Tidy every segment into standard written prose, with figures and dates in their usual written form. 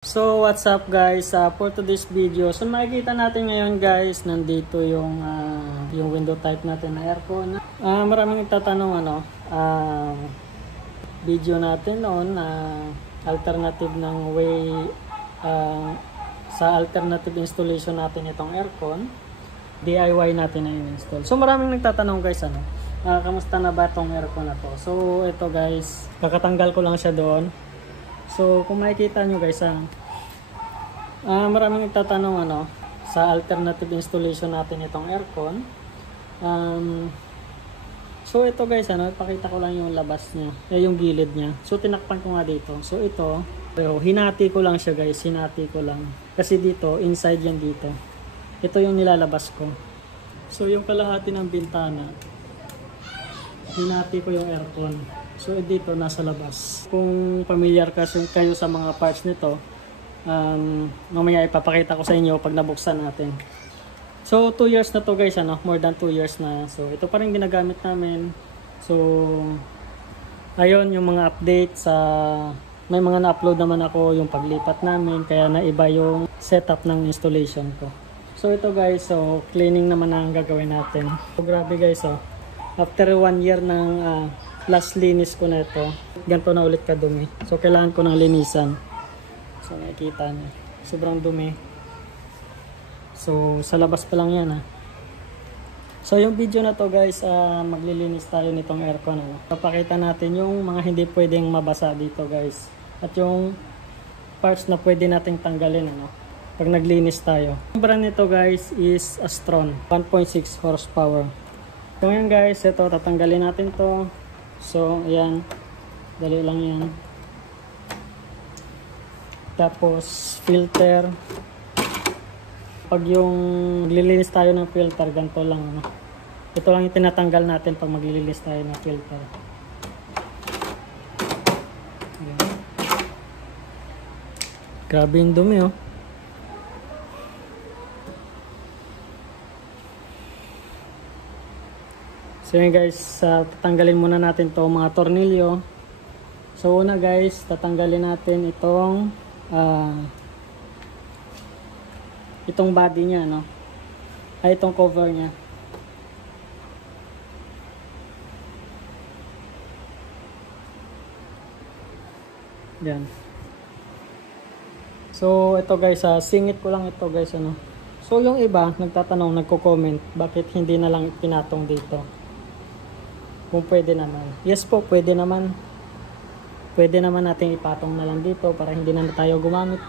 So what's up guys, for today's video, so makikita natin ngayon guys, nandito yung window type natin na aircon. Maraming nagtatanong video natin noon na alternative ng way sa alternative installation natin itong aircon, DIY natin na i-install. So maraming nagtatanong guys, kamusta na ba itong aircon na to? So ito guys, kakatanggal ko lang siya doon. So kung makikita nyo guys, maraming nagtatanong sa alternative installation natin itong aircon. So ito guys, ipakita ko lang yung labas niya, yung gilid niya. So tinakpan ko nga dito. So ito, hinati ko lang siya guys, hinati ko lang. Kasi dito, inside yan dito. Ito yung nilalabas ko. So yung kalahati ng bintana, hinati ko yung aircon. So dito nasa labas. Kung familiar kayo sa mga parts nito, mamaya ipapakita ko sa inyo pag nabuksan natin. So 2 years na to guys, more than 2 years na. So ito pa rin ginagamit namin. So ayun yung mga update sa may mga na-upload naman ako yung paglipat namin, kaya naiba yung setup ng installation ko. So ito guys, so cleaning naman ang gagawin natin. So grabe guys, after 1 year ng last linis ko na ito, ganito na ulit kadumi. So kailangan ko ng linisan. So nakikita niyo, sobrang dumi. So sa labas pa lang yan So yung video na to guys, maglilinis tayo nitong aircon. Papakita natin yung mga hindi pwedeng mabasa dito guys, at yung parts na pwede nating tanggalin pag naglinis tayo. Yung brand nito guys is Astron 1.6 horsepower. So yan guys, ito tatanggalin natin to. So ayan, dali lang yan. Tapos filter, pag yung maglilinis tayo ng filter, ganito lang ito lang yung tinatanggal natin pag maglilinis tayo ng filter. Ayan. Grabe yung dumi So yun guys, tatanggalin muna natin to mga tornilyo. So una guys, tatanggalin natin itong body niya itong cover niya. Yan. So ito guys, singit ko lang ito guys So yung iba nagtatanong, nagko-comment, bakit hindi na lang pinatong dito? Kung pwede naman. Yes po, pwede naman. Pwede naman natin ipatong na lang dito para hindi na tayo gumamit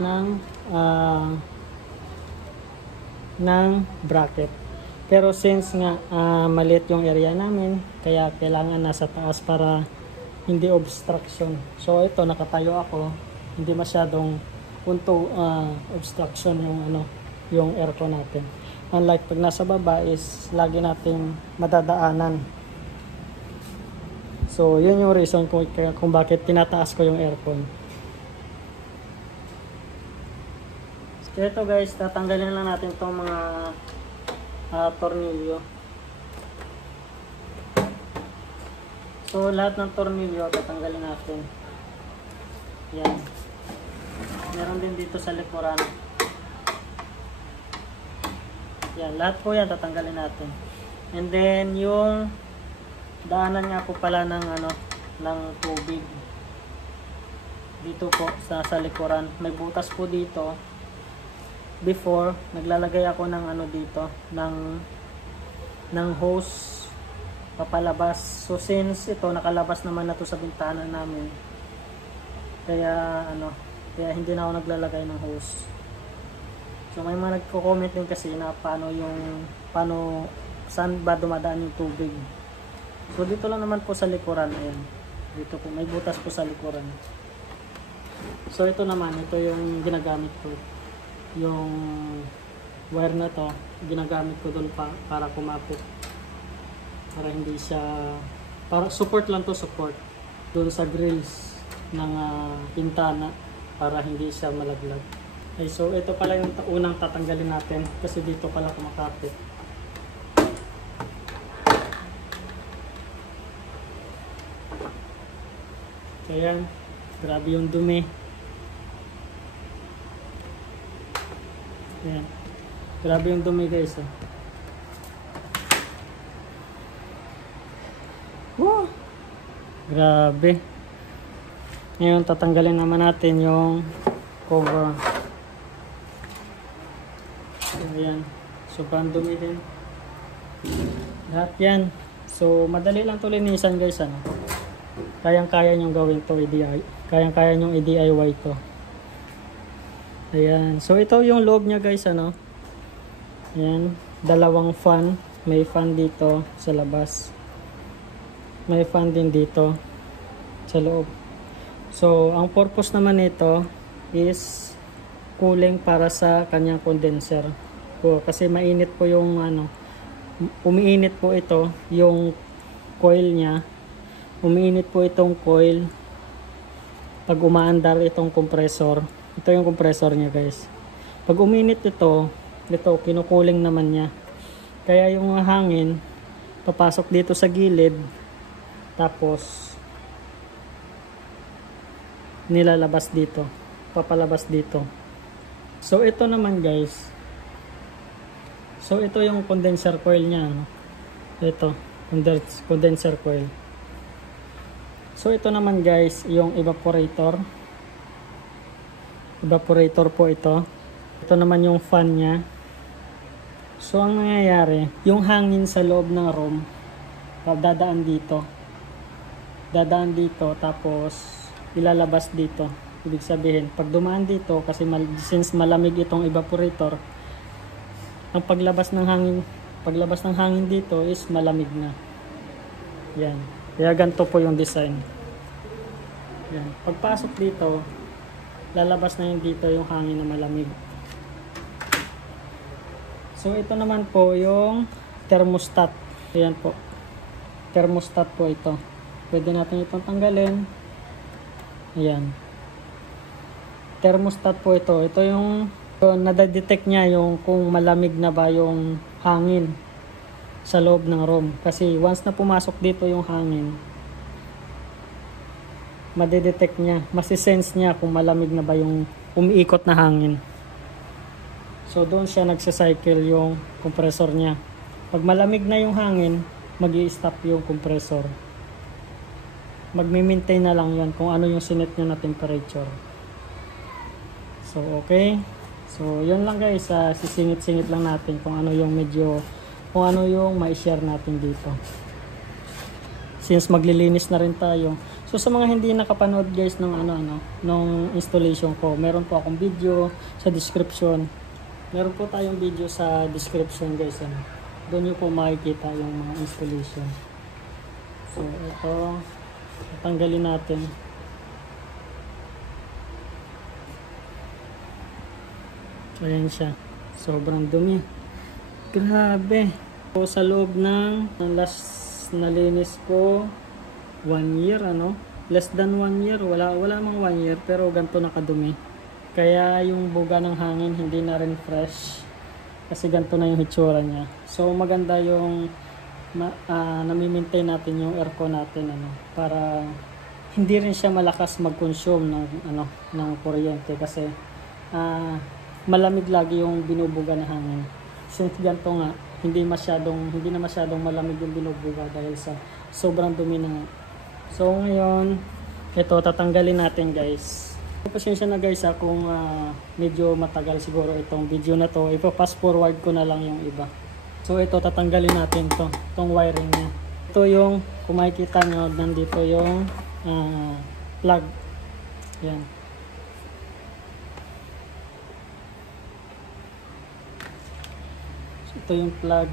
ng bracket. Pero since nga maliit yung area namin, kaya kailangan nasa taas para hindi obstruction. So ito, nakatayo ako, hindi masyadong obstruction yung aircon natin. Unlike pag nasa baba is lagi natin madadaanan. So yun yung reason kung bakit tinataas ko yung aircon. So ito guys, tatanggalin lang natin itong mga tornilyo. So lahat ng tornilyo tatanggalin natin. Yan. Meron din dito sa likuran. Yan, lahat po yan tatanggalin natin. And then yung daanan nga po pala ng tubig dito po sa likuran, may butas po dito. Before naglalagay ako ng dito ng hose papalabas. So since ito nakalabas naman na to sa bintana namin, kaya hindi na ako naglalagay ng hose. So may mga nagko-comment din kasi na paano saan ba dumadaan yung tubig. So dito lang naman po sa likuran, ayan. Dito po may butas po sa likuran. So ito naman, ito yung ginagamit ko. Yung wire na to, ginagamit ko doon para kumapit. Para hindi siya, para support lang to, support doon sa grills ng pintana para hindi siya malaglag. Okay, so ito pala yung unang tatanggalin natin kasi dito pala kumakapit. So yan, grabe yung dumi. Ayan. Grabe yung dumi guys. Oh. Woo! Grabe. Ngayon tatanggalin naman natin yung cover. So, ayan. Sobrang dumi din. Lahat yan. So madali lang to linisan guys. Ano? Kayang-kaya nyong gawin to DIY. Kayang-kaya nyong i-DIY to. Ayan. So ito yung loob niya guys. Ano? Ayan. Dalawang fan. May fan dito sa labas. May fan din dito sa loob. So ang purpose naman nito is cooling para sa kanyang condenser. Kasi mainit po yung ano, umiinit po ito yung coil niya. Umiinit po itong coil pag umaandar itong compressor. Ito yung compressor niya guys. Pag uminit ito kinukuling naman niya. Kaya yung hangin papasok dito sa gilid tapos nilalabas dito, papalabas dito. So ito naman guys, so ito yung condenser coil niya, no? Ito, condenser coil. So ito naman guys, yung evaporator. Evaporator po ito. Ito naman yung fan niya. So ang nangyayari, yung hangin sa loob ng room, dadaan dito. Dadaan dito tapos ilalabas dito. Ibig sabihin, pag dumaan dito, kasi since malamig itong evaporator, ang paglabas ng hangin dito is malamig na. Yan. Kaya ganito po yung design. Yan. Pagpasok dito, lalabas na yun dito yung hangin na malamig. So ito naman po yung thermostat. Ayan po. Thermostat po ito. Pwede natin itong tanggalin. Ayan. Thermostat po ito. Ito yung nadadetect niya yung kung malamig na ba yung hangin sa loob ng room. Kasi once na pumasok dito yung hangin, madedetect niya, masisense niya kung malamig na ba yung umiikot na hangin. So doon siya nagsicycle yung compressor niya. Pag malamig na yung hangin, mag-i-stop yung compressor. Magme-maintain na lang yan kung ano yung sinet niya na temperature. So okay. So yun lang guys, sisingit-singit lang natin kung ano yung ma-share natin dito. Since maglilinis na rin tayo. So sa mga hindi nakapanood guys ng nung installation ko, meron po akong video sa description. Meron po tayong video sa description guys. Doon niyo po makikita yung mga installation. So ito, tanggalin natin. Ayan siya. Sobrang dumi. Grabe. So, sa loob ng last nalinis ko 1 year less than 1 year, wala mang 1 year pero ganito nakadumi. Kaya yung buga ng hangin hindi na rin fresh kasi ganito na yung hitsura niya. So maganda yung nami-maintain natin yung aircon natin para hindi rin siya malakas mag-consume ng kuryente kasi malamig lagi yung binubuga na hangin. Since ganito nga, hindi na masyadong malamig yung binubuga dahil sa sobrang dumi na. So ngayon, ito tatanggalin natin guys. Pasensya na guys kung medyo matagal siguro itong video na to. Ipa-fast forward ko na lang yung iba. So ito tatanggalin natin itong wiring niya. Ito yung kung makikita nyo, nandito yung plug. Yan. So, ito yung plug.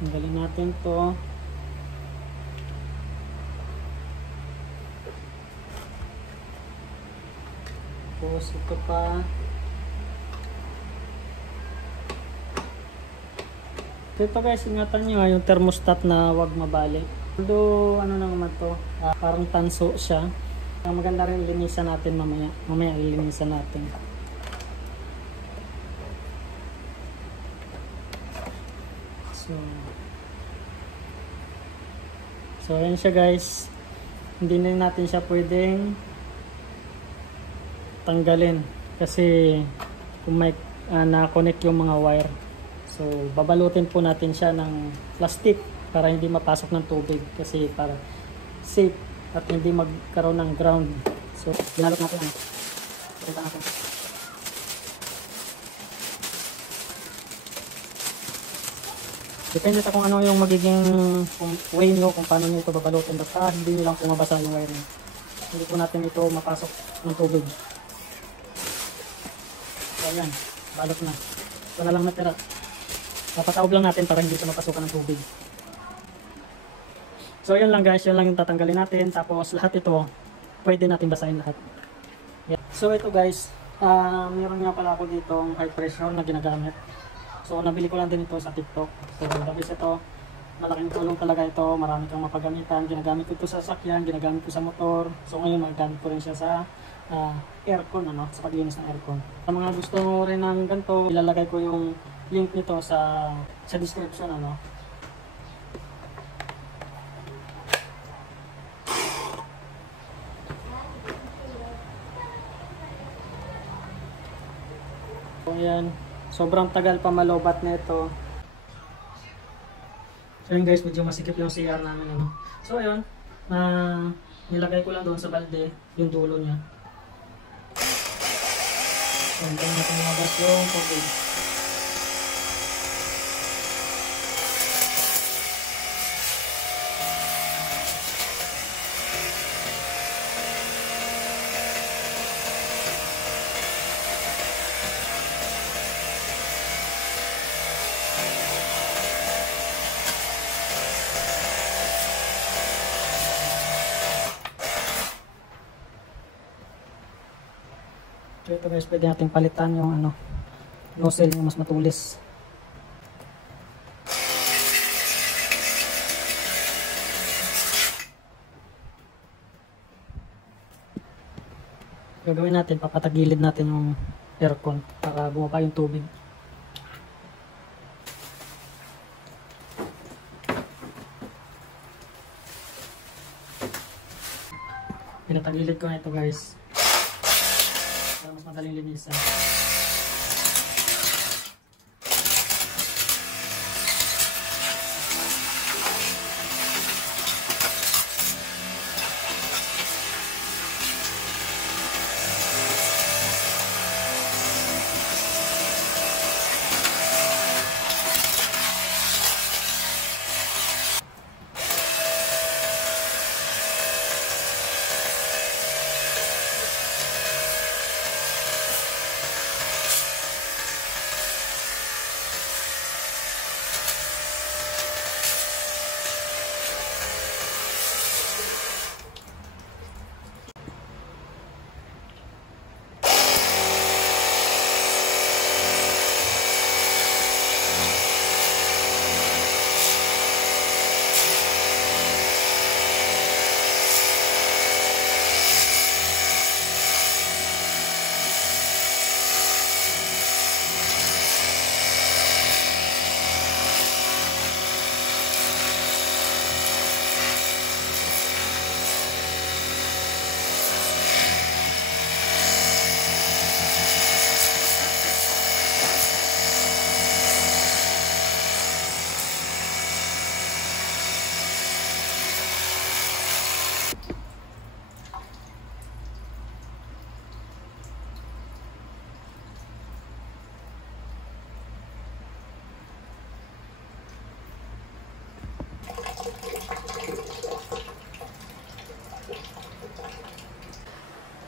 Tanggalin natin to. Tapos ito pa. Ito guys, ingatan nyo yung thermostat na wag mabalik. Although naman to, parang tanso siya. Maganda rin linisan natin mamaya. Mamaya linisan natin. So ayan siya guys. hindi na natin siya pwedeng tanggalin kasi kung may na-connect yung mga wire. So babalutin po natin siya ng plastic para hindi mapasok ng tubig kasi para safe at hindi magkaroon ng ground. So binalot natin yan. Pakita natin. Depende sa kung ano yung magiging way nyo kung paano nyo ito babalutin. Basta hindi nyo lang pumabasa yung wiring. Hindi po natin ito mapasok ng tubig. So ayan, balot na. Ito na lang natira. Papataob lang natin para hindi ito mapasukan ng tubig. So yun lang guys, yun lang yung tatanggalin natin. Tapos lahat ito, pwede natin basahin lahat. Yeah. So ito guys, meron nga pala ako dito high pressure na ginagamit. So nabili ko lang din ito sa TikTok. So tapos ito, malaking tulong talaga ito. Marami kang mapagamitan. Ginagamit ko ito sa sasakyan, ginagamit ko sa motor. So ngayon magagamit ko rin siya sa aircon, sa paglinis ng aircon. Sa mga gusto rin ng ganito, ilalagay ko yung link nito sa description. So ayan. Sobrang tagal pa malobat na ito. So yun guys, medyo masikip yung CR namin. So ayun, nilagay ko lang doon sa balde yung dulo niya. So hintay natin lumabas yung tubig. So ito guys, pwede natin palitan yung nozzle yung mas matulis. Gagawin natin, papatagilid natin yung aircon para bumaba yung tubig. Pinatagilid ko na ito guys. Para mas madaling linisan.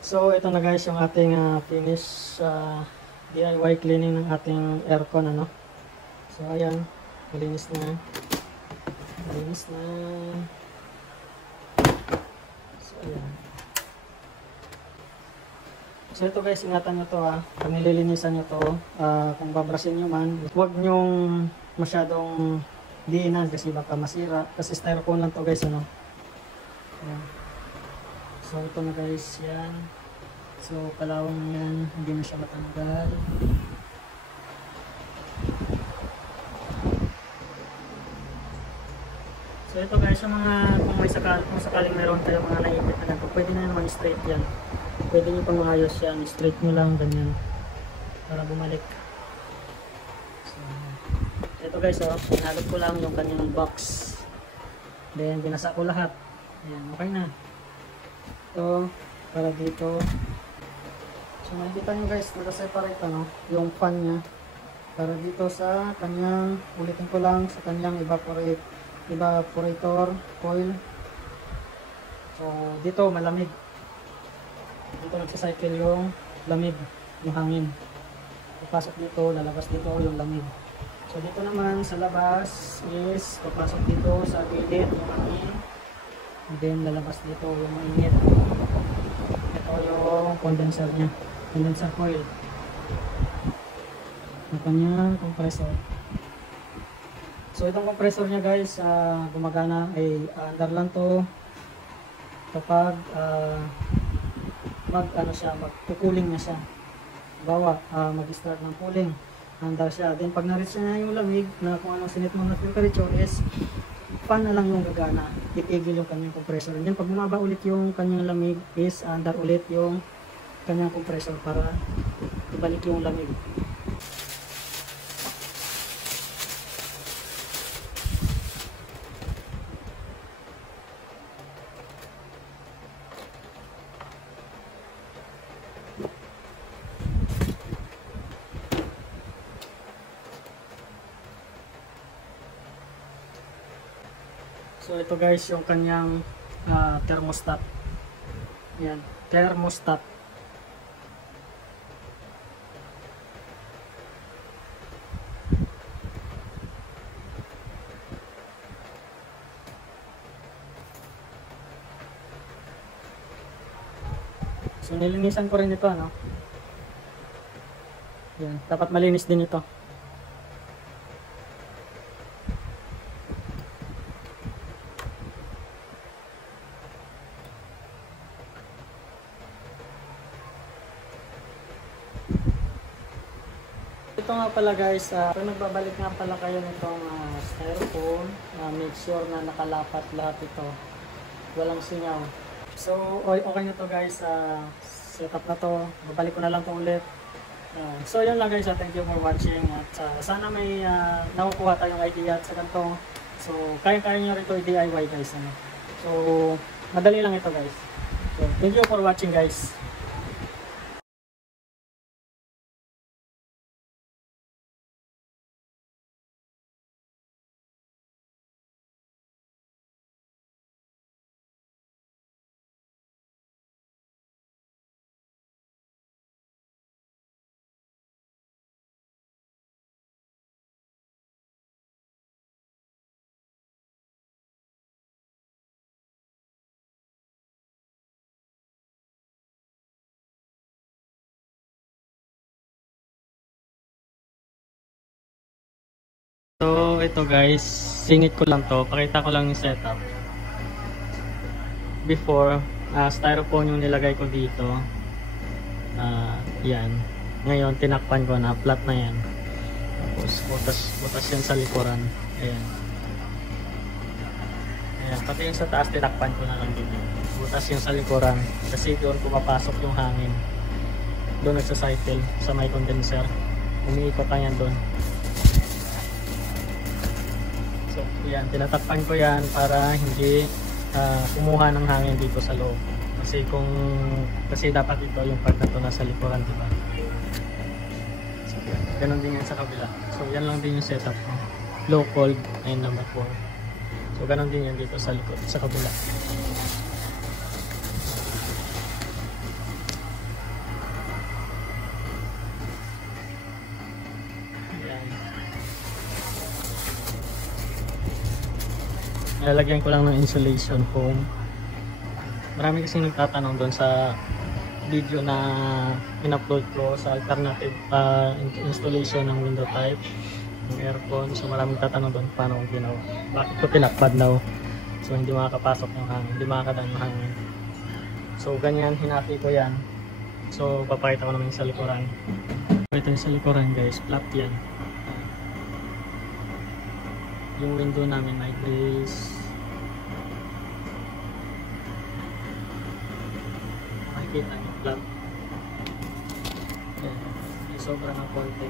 So ito na guys yung ating finish DIY cleaning ng ating aircon So ayan, malinis na. Malinis na. So ayan. So ito guys, ingatan nyo to pag nililinisan nyo to, kung babrasin nyo man, huwag nyong masyadong diinan kasi baka masira. Kasi styrofoam lang to guys Ayan. So ito na guys, yan. So kalawang yan, hindi na siya matanggal. So ito guys, yung mga kung sakaling meron kayong mga naipit na ganito, pwede na naman straight yan. Pwede nyo pang maayos yan, straight nyo lang ganyan para bumalik. So, ito guys, pinalot ko lang yung kanyang box, then binasa ko lahat. Ayan, okay na ito para dito. So makikita nyo guys, naka-separate yung fan nya para dito sa kanyang, ulitin ko lang, sa kanyang evaporator coil. So dito malamig, dito nagsacycle yung lamig, yung hangin papasok dito, lalabas dito yung lamig. So dito naman sa labas is papasok dito sa gilid yung hangin, and then lalabas dito yung mainit. Ito yung condenser nya, condenser coil, yung kanyang compressor. So itong compressor nya guys, gumagana ay under lang to kapag mag-cooling na siya. Bawa mag-start ng cooling, under siya. Then pag na-reach na yung lamig na kung anong sinit mo na temperature is fan na lang yung gagana, itigil yung kanyang compressor. Then pag bumaba ulit yung kanyang lamig is under ulit yung kanyang compressor para ibalik yung lamig. So ito guys yung kanyang thermostat. Yan, thermostat. So nilinisan ko rin ito, ano? Yan, dapat malinis din ito. Ito nga pala guys, kung nagbabalik nga pala kayo nitong styrofoam, make sure na nakalapat lahat ito, walang singaw. So okay na to guys, setup na to, babalik ko na lang to ulit. So yun lang guys, thank you for watching, at sana may nakukuha tayong idea sa ganito. So kaya-kaya nyo rin ito i-DIY guys. So madali lang ito guys. So thank you for watching guys. So ito guys, singit ko lang to, pakita ko lang yung setup. Before, styrofoam yung nilagay ko dito. Yan. Ngayon tinakpan ko na, flat na yan. Tapos butas yan sa likuran. Ayan. Ayan, pati yung sa taas tinakpan ko na lang dito. Butas yung sa likuran kasi doon pumapasok yung hangin. Doon nagsa-cycle sa may condenser. Umiikot lang yan doon. So, yan, tinatakpan ko yan para hindi kumuha ng hangin dito sa loob. Kasi dapat ito yung part na ito nasa likuran, diba? So, ganun din yan sa kabila. So, yan lang din yung setup ko. Low cold, ayun number 4. So, ganun din yan dito sa likod, sa kabila. Lalagyan ko lang ng insulation foam. Marami kasing nagtatanong doon sa video na in-upload ko sa alternative installation ng window type ng aircon. So maraming tatanong doon paano kung ginawa. Bakit ko tinakpad daw? So hindi makakapasok yung hangin, hindi makakadaan yung hangin. So ganyan, hinati ko yan. So papakita ko naman yung sa likuran. Ito yung sa likuran guys, flat yan. Yung window namin may glaze. makikita yung plug. Ayan, may sobra ng konti.